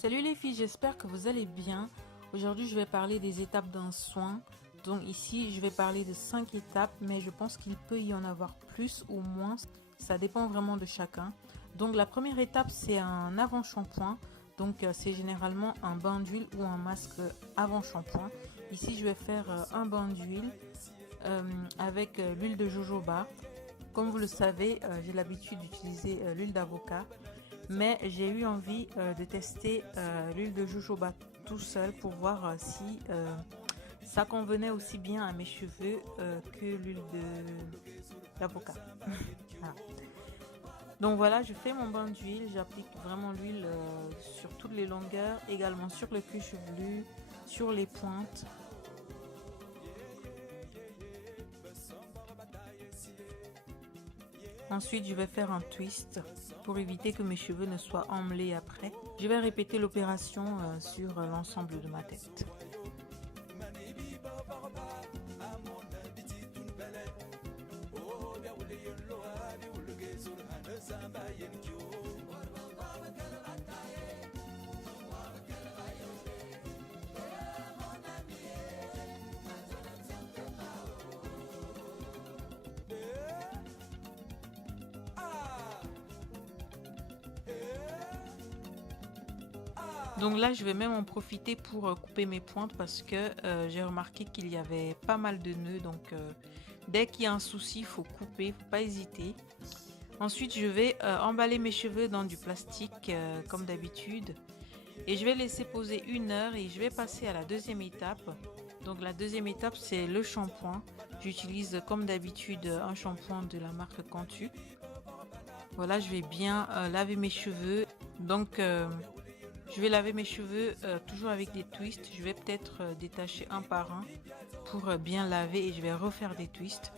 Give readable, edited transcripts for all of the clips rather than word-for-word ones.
Salut les filles, j'espère que vous allez bien. Aujourd'hui, je vais parler des étapes d'un soin. Donc ici, je vais parler de 5 étapes, mais je pense qu'il peut y en avoir plus ou moins. Ça dépend vraiment de chacun. Donc la première étape, c'est un avant-shampoing. Donc c'est généralement un bain d'huile ou un masque avant-shampoing. Ici, je vais faire un bain d'huile avec l'huile de jojoba. Comme vous le savez, j'ai l'habitude d'utiliser l'huile d'avocat. Mais j'ai eu envie de tester l'huile de jojoba tout seul pour voir si ça convenait aussi bien à mes cheveux que l'huile d'avocat. Voilà. Donc voilà, je fais mon bain d'huile, j'applique vraiment l'huile sur toutes les longueurs, également sur le cuir chevelu, sur les pointes. Ensuite, je vais faire un twist pour éviter que mes cheveux ne soient emmêlés après. Je vais répéter l'opération sur l'ensemble de ma tête. Donc là, je vais même en profiter pour couper mes pointes parce que j'ai remarqué qu'il y avait pas mal de nœuds. Donc dès qu'il y a un souci, il faut couper, il ne faut pas hésiter. Ensuite, je vais emballer mes cheveux dans du plastique comme d'habitude. Et je vais laisser poser 1 heure et je vais passer à la deuxième étape. Donc la deuxième étape, c'est le shampoing. J'utilise comme d'habitude un shampoing de la marque Cantu. Voilà, je vais bien laver mes cheveux. Donc je vais laver mes cheveux toujours avec des twists. Je vais peut-être détacher un par un pour bien laver et je vais refaire des twists.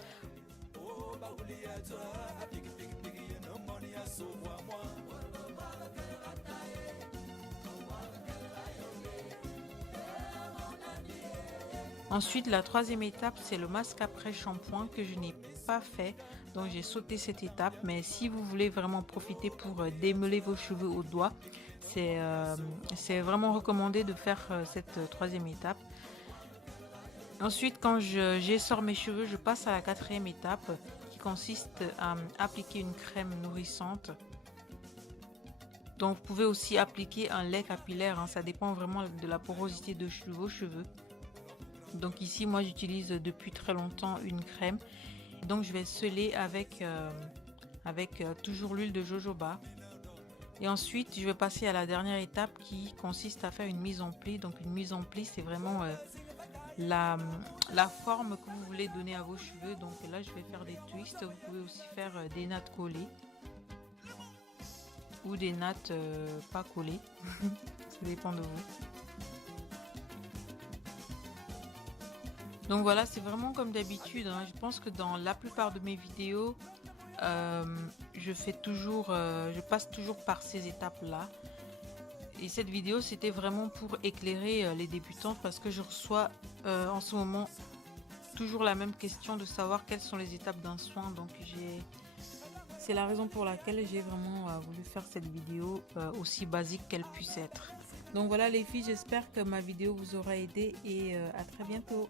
Ensuite, la troisième étape, c'est le masque après shampoing que je n'ai pas fait. Donc, j'ai sauté cette étape. Mais si vous voulez vraiment profiter pour démêler vos cheveux au doigt, c'est vraiment recommandé de faire cette troisième étape. Ensuite, quand j'essore mes cheveux, je passe à la quatrième étape qui consiste à appliquer une crème nourrissante. Donc, vous pouvez aussi appliquer un lait capillaire. Hein, ça dépend vraiment de la porosité de vos cheveux. Donc ici, moi, j'utilise depuis très longtemps une crème. Donc, je vais seler avec toujours l'huile de jojoba. Et ensuite, je vais passer à la dernière étape qui consiste à faire une mise en pli. Donc, une mise en pli, c'est vraiment la forme que vous voulez donner à vos cheveux. Donc là, je vais faire des twists. Vous pouvez aussi faire des nattes collées ou des nattes pas collées. Ça dépend de vous. Donc voilà, c'est vraiment comme d'habitude. Hein. Je pense que dans la plupart de mes vidéos, je passe toujours par ces étapes-là. Et cette vidéo, c'était vraiment pour éclairer les débutantes parce que je reçois en ce moment toujours la même question de savoir quelles sont les étapes d'un soin. Donc c'est la raison pour laquelle j'ai vraiment voulu faire cette vidéo aussi basique qu'elle puisse être. Donc voilà les filles, j'espère que ma vidéo vous aura aidé et à très bientôt.